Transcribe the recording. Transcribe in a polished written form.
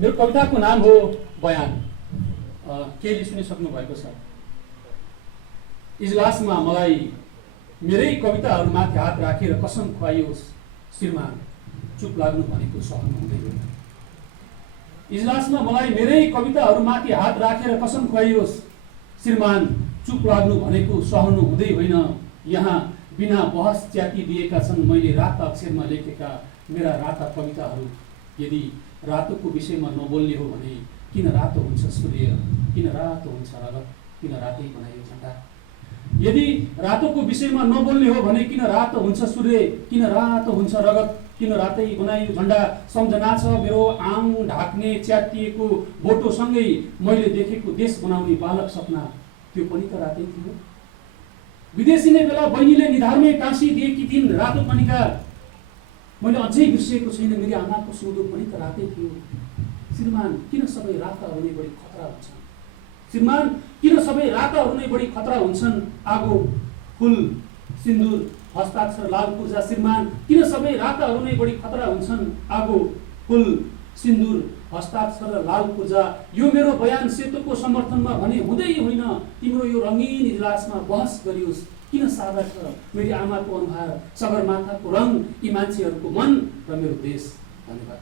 मेरो कविताको नाम हो बयान। केही सुनिसक्नु भएको छ। इजलासमा मलाई मेरै कविताहरूमाथि हात राखेर कसम खुवाइयोस् श्रीमान, चुप लाग्नु भनेको सहनु हुँदैन। इजलासमा मलाई मेरै कविताहरूमाथि हात राखेर कसम खुवाइयोस् श्रीमान, चुप लाग्नु भनेको सहनु हुँदै होइन। यहाँ बिना बहस च्याति दिएका छन् मैले राता अक्षरमा लेखेका मेरा राता कविताहरू। यदि रातोको विषयमा नबोल्ने हो भने किन रातो हुन्छ सूर्य, किन रातो हुन्छ रगत, किन रातै बनायो झन्डा। यदि रातोको विषयमा नबोल्ने हो भने किन रातो हुन्छ सूर्य, किन रातो हुन्छ रगत, किन रातै बनायो झन्डा। सम्झना छ मेरो आङ ढाक्ने च्यातिएको बोटोसँगै मैले देखेको देश बनाउने बालक सपना, त्यो पनि त रातै थियो। विदेशी नै बेला बहिनीले निधारमै टाँसी दिएकी थिइन् रातो कनिका, मैले अझै बिर्सिएको छैन मेरी आमाको सुँदो पनि त रातै थियो। श्रीमान किन सबै राताहरू नै बढी खतरा हुन्छन्, श्रीमान किन सबै राताहरू नै बढी खतरा हुन्छन्। आगो फुल सिन्दुर हस्ताक्षर लाल पूर्जा, श्रीमान किन सबै राताहरू नै बढी खतरा हुन्छन्। आगो फुल सिन्दुर हस्ताक्षर र लाल पूर्जा, यो मेरो बयान सेतुको समर्थनमा भने हुँदै होइन। तिम्रो यो रङ्गीन इजलासमा बहस गरियोस् किन सादा छ मेरी आमाको अनुहार, सगरमाथाको रङ, यी मान्छेहरूको मन र मेरो देश। धन्यवाद।